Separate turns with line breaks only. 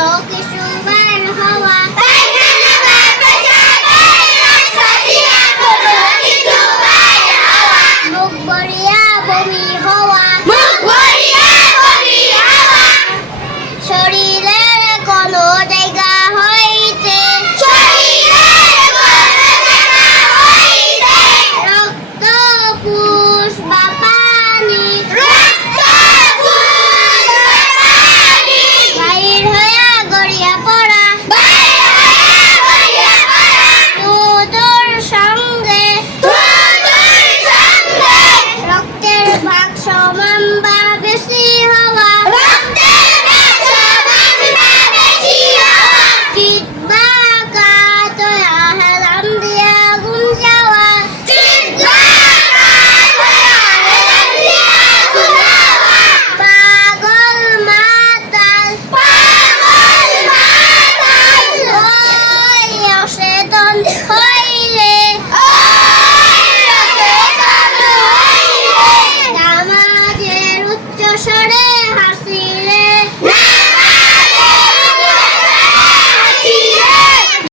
karaoke 小曼吧 Krishna.